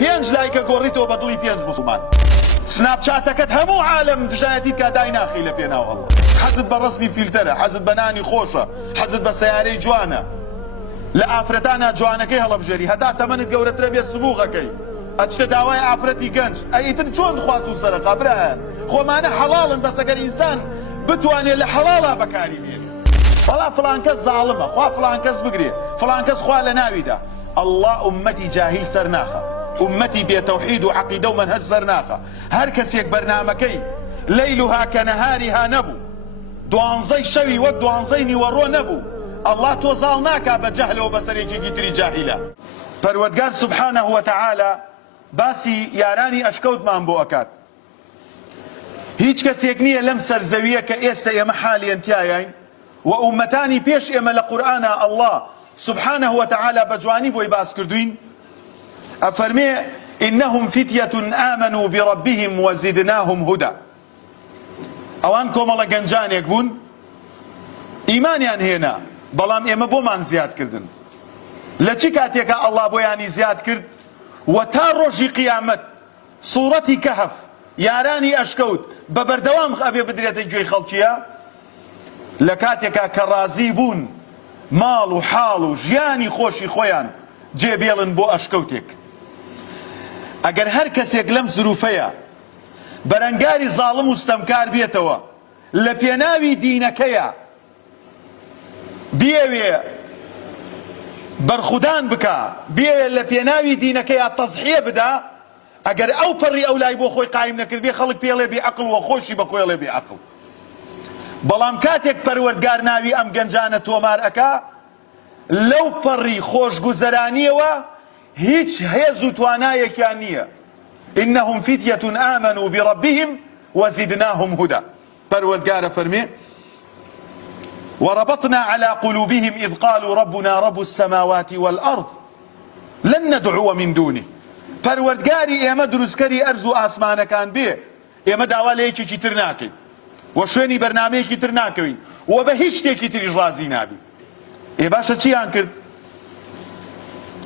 پێنج لایکە گۆڕیتەوە بە دڵی پێنج موسڵمان. سناپچاتەکەت هەموو عالم دژایەتیت کا دایناخی لە پێناو ئەڵڵا. حەزت بە ڕسمی فیلتەرە، حەزت بە نانی خۆشە، حەزت بە سەیارەی جوانە، لە ئافرەتانە جوانەکەی هەڵەبژێری هەتا تەمەنت گەورەترە بێ سبووغەکەی ئەچتە داوای ئافرەتی گەنج. ئەیتر چۆن خوات و سەرقا برایە خۆمانە حەڵاڵن بەس ئەگەر ئینسان بتوانێت لە حەڵاڵا بەکاری بێنێ. بەڵا فڵان کەس زاڵمە، خوا فڵان کەس بگرێ، فڵان کەس خوا لە ناویدا. ئەڵڵا ئوممەتی جاهیل سەر ناخە، ئوممەتی بێتەوحید و عەقیدە و مەنهەج سەر ناخە. هەر کەسێک بەرنامەکەی لەیلوها کەنەهاریها نەبوو، دوانزەی شەوی وەک دوانزەی نیوەڕۆ نەبوو، ئەڵڵا تۆ زاڵ ناکا بە جەهلەوە بەسەرێکێکی تری جاهیلە. پەروەردگار سوبحانەه وتەعالا باسی یارانی ئەشکەوتمان بۆ ئەکات. هیچ کەسێک نییە لەم سەرزەویە کە ئێستا ئێمە حالیان تایین و ئومەتانی پێش ئێمە لە قورئانە ئەڵڵا سبحانه وتعالى بجوانی بۆی باس کردوین. ئەفەرمێ إنهم فتية آمنوا بربهم وزدناهم هدى. ئەوان کۆمەڵە گەنجانێک بوون ئیمانیان هێنا بەڵام ئێمە بۆمان زیاد کردن. لە چی کاتێکە ئەڵڵا بۆیانی زیاد کرد؟ و تا ڕۆژی قیامەت سوورەتی کەهف یارانی ئەشکەوت بە بەردەوام ئەبێ بدرێتە گوێی خەڵکیە لە کاتێکە کە ڕازی بوون ماڵ و حاڵ و ژیانی خۆشی خۆیان جێبێڵن بۆ ئەشکەوتێک. ئەگەر هەر کەسێک لەم زروفەیە بەرەنگاری زاڵم و ستەمکار بێتەوە لە پێناوی دینەکەیە بێوێ بەرخودان بکە، بێوێ لە پێناوی دینەکەیە تەزحیە بدا، ئەگەر ئەو پەڕی ئەو لای بۆ خۆی قایم نەکرد بێ خەڵک پێڵێ بێعەقڵ و خۆشی بە خۆی لێ بێعەقڵ. بەڵام کاتێک پەروەردگار ناوی ئەم گەنجانە تۆمار ئەکا لەو پەڕی خۆشگوزەرانیەوە هیچ هێز و توانایەکیان نییە. إنهم فتية آمنوا بربهم وزدناهم هدى. پەروەردگارە فەرمێ وربطنا على قلوبهم إذ قالوا ربنا رب السماوات والأرض لن ندعو من دونه. پەروەردگاری ئێمە دروستکەری ئەرز و ئاسمانەکان بێ ئێمە داوا لە یەکێکی تر ناکەین و شوێنی بەرنامەیەکی تر ناکەوین و بە هیچ شتێکی تریش ڕازی نابی. ئێ باشە چیان کرد؟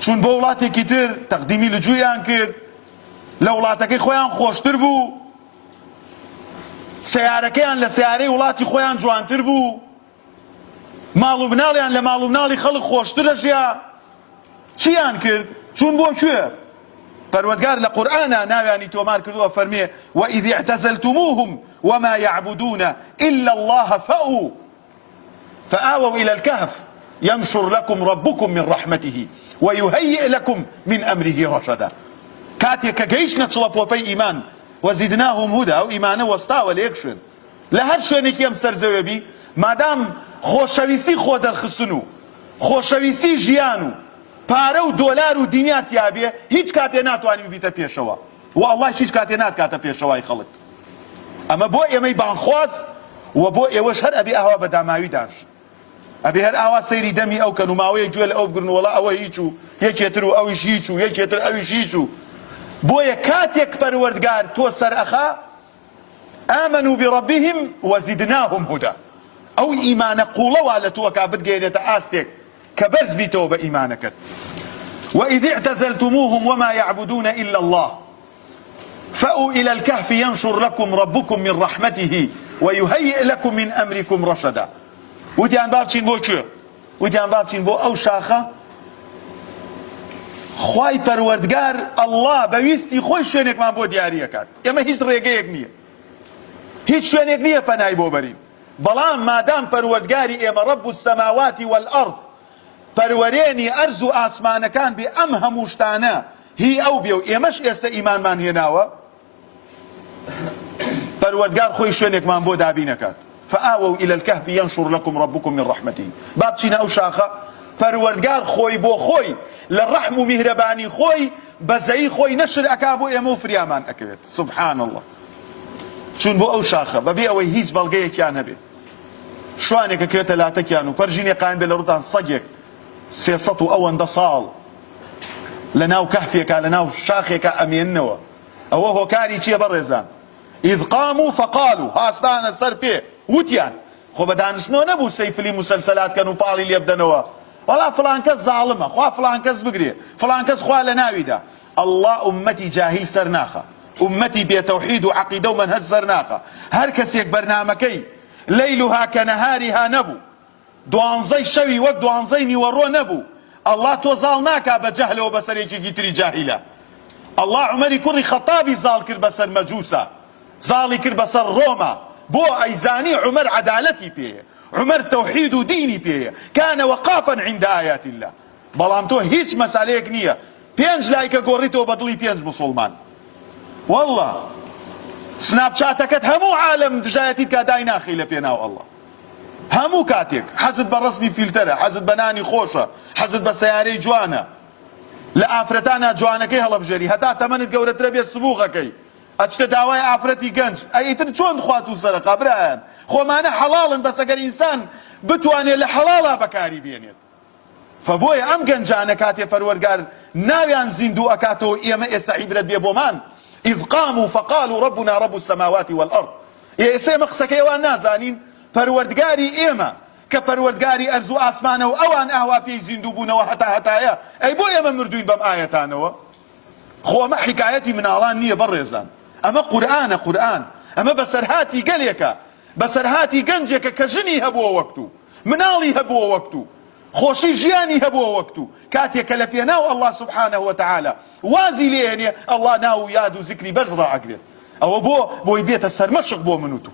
چون بۆ وڵاتێکی تر تەقدیمی لجوویان کرد، لە وڵاتەکەی خۆیان خۆشتر بوو، سیارەکەیان لە سیارەی وڵاتی خۆیان جوانتر بوو، ماڵ و بناڵیان لە ماڵ و بناڵی خەڵک خۆشترە ژیا. چیان کرد؟ چون بۆ کوێ؟ پەروەردگار لە قورئانە ناویانی تۆمار کردووە فەرمێ وإذ اعتزلتموهم وما يعبدون إلا الله فآووا إلى الكهف ينشر لكم ربكم من رحمته ويهيئ لكم من أمره رشدا. کاتێک کە گەیشتنە چڵەپۆپەی ئیمان وەزیدناهم هودە ئەو ئیمانە وەستاوە لە یەک شوێن لە هەر شوێنێکی ئەم سەرزەوێبی مادام خۆشەویستی خۆ دەرخستن و خۆشەویستی ژیان و پارە و دۆلار و دینیات یابێ هیچ کاتێ ناتوانانی ببیتە پێشەوە و ئەڵڵای هیچ کاتێ ناتکاتە پێشەوای خەڵک. ئەمە بۆ ئێمەی بانخواست و بۆ ئێوەش هەر ئەبێ ئاوا بەداماوی داش، ئەبێ هەر ئاوا سەیری دەمی ئەو کەن و ماوەیە گوێ لە ئەو بگرن وەڵا ئەوە هیچ و یەکێتر و ئەویش هیچ و یەکێتر ئەویش هیچ و بۆیە کاتێک پەروەردگار تۆ سەرئەخا ئامنوا بربهم وزدناهم هدى. ئەو ئیمانە قوڵەوە لە تۆ کا بتگەێنێتە ئاستێک کە بەرز بیتەوە بە ئیمانەکەت. وإذ اعتزلتموهم وما يعبدون إلا الله فأووا إلى الكهف ينشر لكم ربكم من رحمته ويهيئ لكم من أمركم رشدا. وتیان بابچین بۆ کوێ؟ وتیان بابچین بۆ ئەو شاخە خوای پەروەردگار ئەڵڵا بەویستی خۆی شوێنێکمان بۆ دیاریەکات. ئێمە هیچ ڕێگەیەک نییە، هیچ شوێنێک نییە پەنای بۆ بەرین، بەڵام مادام پەروەردگاری ئێمە ڕەب السەماواتی والئەرض پەروەرێنی ئەرز و ئاسمانەکان بێ ئەم هەموو شتانە هی ئەو بێ و ئێمەش ئێستا ئیمانمان هێناوە پەروەردگار خۆی شوێنێکمان بۆ دابینەکات. فآووا إلى الكهف ينشر لكم ربكم من رحمته. بابچینە ئەو شاخە پەروەردگار خۆی بۆ خۆی لە ڕەحم و میهرەبانی خۆی بەزەیی خۆی نەشر ئەکا بۆ ئێمە و فریامان ئەکەوێت. سبحان الله. چون بۆ ئەو شاخە بەبێ ئەوەی هیچ بەڵگەیەکیان هەبێ شوانێکە کەوێتە لاتەکیان و پەرژینێ قایم بێ لە ڕووتان سەگێک 300 و ئەوەندە ساڵ لە ناو کەهفێکە لە ناو شاخێکە ئەمێننەوە. ئەوە هۆکاری چییە بەڕێزان؟ إذ قاموا فقالوا هاستانە سەر پێ وتیان خۆ بە دانشتنەوە نەبوو سەیفلی موسەلسەلاتکەن و پاڵی لێ بدەنەوە وەڵا فڵان کەس زاڵمە خوا فڵان کەس بگرێ فڵان کەس خوا لە ناویدا الله أمتي جاهل سرناخة، أمتي بتوحيد وعقيدة ومنهج سرناخة. هر كسيك برنامجي ليلها كنهارها نبو، دوانزي شوي وقت دوانزي نورو نبو. الله توزالناك بجهل وبسريجي جيتري جاهلة. الله عمري كري خطابي زال كر بسر مجوسة، زالي كر بسر روما، بو أيزاني عمر عدالتي بيه، عمر توحيد وديني بيه، كان وقافا عند آيات الله. بلامتو هيج مسألة نية بينج لايكا قوريتو بدلي بينج مسلمان. والله سناب شاتكت همو عالم دجايتي كاداي ناخي لبيناو الله همو كاتك حزت بالرسمي فيلتره، حزت بناني خوشه، حزت بسياري جوانا لآفرتانا جوانا كي هلا بجري هتا تمنت قورة ربي السبوغة كي اجت داواي آفرتي قنج اي ترچون خواتو سرقا بران خو مانا حلالا بس اگر انسان بتواني لحلالا بكاري بينيت. فبوي ام قنجانا كاتي فرورقار ناويان زندو اكاتو ايما اسا عبرت بيبومان اذ قاموا فقالوا ربنا رب السماوات والارض. يا اسا مقسك يوان نازانين فروردقاري ايما كفروردقاري ارزو اسمانه واوان اهوا في زندوبونه وحتا هتايا اي بو ايما مردوين بم ايتانو خو ما حكايتي من الله نيه برزان اما قران اما بسرهاتي قليك بسرهاتي قنجك كجني هبو وقتو منالي هبو وقتو خوشي جياني هبو وقتو كاتيك لفيناو الله سبحانه وتعالى وازي ليه الله ناو يادو ذكري بزرع عقلي او بو يبيت السرمشق بو منوتو